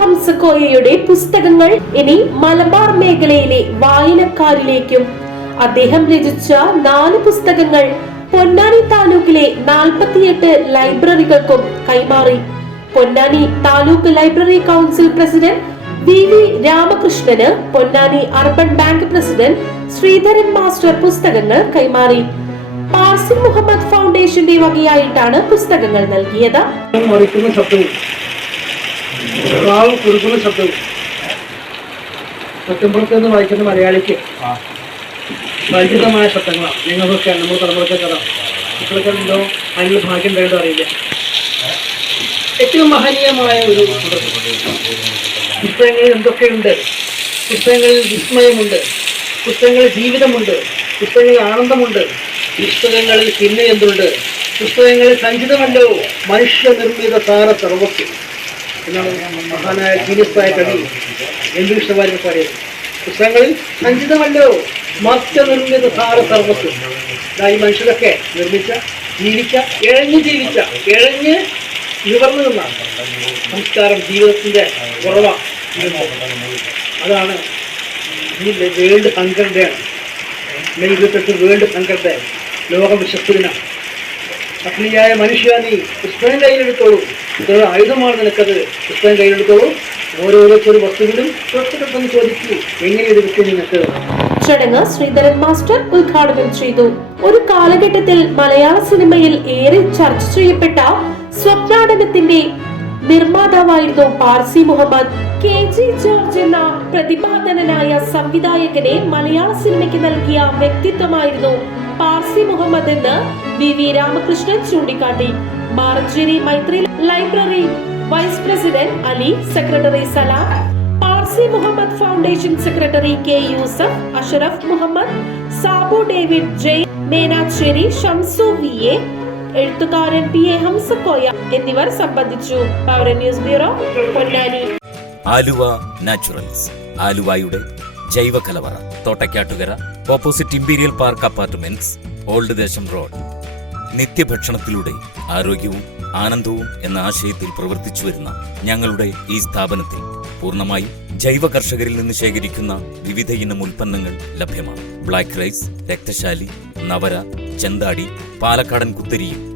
ഹംസക്കോയയുടെ പുസ്തകങ്ങൾ ഇനി മലബാർ മേഖലയിലെ വായനക്കാരിലേക്കും. അദ്ദേഹം രചിച്ച നാല് പുസ്തകങ്ങൾ പൊന്നാനി താലൂക്കിലെ നാൽപ്പത്തിയെട്ട് ലൈബ്രറികൾക്കും കൈമാറി. Ponnani taluk library council president V V Ramakrishnan Ponnani urban bank president Sreedharan master പുസ്തകങ്ങൾ കൈമാറി. പാർസിൽ മുഹമ്മദ് ഫൗണ്ടേഷന്റെ വകയായിട്ടാണ് പുസ്തകങ്ങൾ നൽകിയത്. പ്രാവ് കുറുക്കുന്ന ശബ്ദവും ഒറ്റമ്പുറത്ത് നിന്ന് വായിക്കുന്ന മലയാളിക്ക് പരിചിതമായ ശബ്ദങ്ങളാണ്. നിങ്ങൾക്കൊക്കെ നമ്മൾ തലമുറക്കെ കഥ. ഇപ്പോഴൊക്കെ ഉണ്ടോ അതിനുള്ള ഭാഗ്യം വേണ്ടോ അറിയില്ല. ഏറ്റവും മഹനീയമായ ഒരു പുസ്തകങ്ങളിൽ എന്തൊക്കെയുണ്ട്? പുസ്തകങ്ങളിൽ വിസ്മയമുണ്ട്. പുസ്തകങ്ങളിൽ ജീവിതമുണ്ട്. പുസ്തകങ്ങളിൽ ആനന്ദമുണ്ട്. പുസ്തകങ്ങളിൽ പിന്നെ എന്തുണ്ട് പുസ്തകങ്ങളിൽ സഞ്ചിതമല്ലോ. മനുഷ്യനിർമ്മിത സാര സർവസ്വം. എന്നാണ് മഹാനായ ജീനിസ്തായ കവി വെങ്കൃഷ്ണവാരി പറയുന്നത് പുസ്തകങ്ങളിൽ സഞ്ചിതമല്ലോ മർത്യനിർമ്മിത സാര സർവസ്വം. ഈ മനുഷ്യരൊക്കെ നിർമ്മിച്ച ജീവിച്ച ഇഴഞ്ഞ് ജീവിച്ച ഇഴഞ്ഞ് നിവർന്നു നിന്ന സംസ്കാരം ജീവിതത്തിന്റെ കുറവ. അതാണ് ഈ വേൾഡ് ഹങ്കർ ഡേ ഇരുപത്തെട്ട് വേൾഡ് ഹങ്കർ ലോക വിശ്വസ്തുദിന അഗ്നിയായ മനുഷ്യ നീ കൃഷ്ണൻ കയ്യിലെടുത്തോളൂ. ഇത്ര ആയുധമാണ് നിനക്കത്. കൃഷ്ണൻ കയ്യിലെടുത്തോളൂ. ഓരോരോരുത്തരും വസ്തുവിലും തൊട്ടടുത്തൊന്ന് ചോദിച്ചു. എങ്ങനെ ഇത് നിനക്ക്? ചടങ്ങ് ശ്രീധരൻ മാസ്റ്റർ ഉദ്ഘാടനം ചെയ്തു. ഒരു കാലഘട്ടത്തിൽ മലയാള സിനിമയിൽ ഏറെ ചർച്ച ചെയ്യപ്പെട്ട സ്വപ്നാടനത്തിന്റെ നിർമ്മാതാവായിരുന്നു പാർസി മുഹമ്മദ്. കെ ജി ജോർജ് എന്ന പ്രതിഭാധനനായ സംവിധായകനെ മലയാള സിനിമയ്ക്ക് നൽകിയ വ്യക്തിത്വമായിരുന്നു പാർസി മുഹമ്മദ് എന്ന് വി വി രാമകൃഷ്ണൻ ചൂണ്ടിക്കാട്ടി. Maranchery Maithri library vice president Ali secretary Salam. Parsi Muhammad foundation secretary K Yusuf Ashraf Muhammad Sabu David Jay Menassery Shamsu V A എഴുത്തുകാരൻ പി എ ഹംസക്കോയ എന്നിവർ സംബന്ധിച്ചു. Power news bureau Ponnani. Aluva naturals. ആലുവയുടെ ജൈവ കലവറ Thottakkattukara opposite imperial park apartments old Desam road. നിത്യഭക്ഷണത്തിലൂടെ ആരോഗ്യവും ആനന്ദവും എന്ന ആശയത്തിൽ പ്രവർത്തിച്ചു വരുന്ന ഞങ്ങളുടെ ഈ സ്ഥാപനത്തിൽ പൂർണമായും ജൈവ കർഷകരിൽ നിന്ന് ശേഖരിക്കുന്ന വിവിധ ഇനം ഉൽപ്പന്നങ്ങൾ ലഭ്യമാണ്. ബ്ലാക്ക് റൈസ് രക്തശാലി നവര ചെന്താടി പാലക്കാടൻ കുത്തരിയും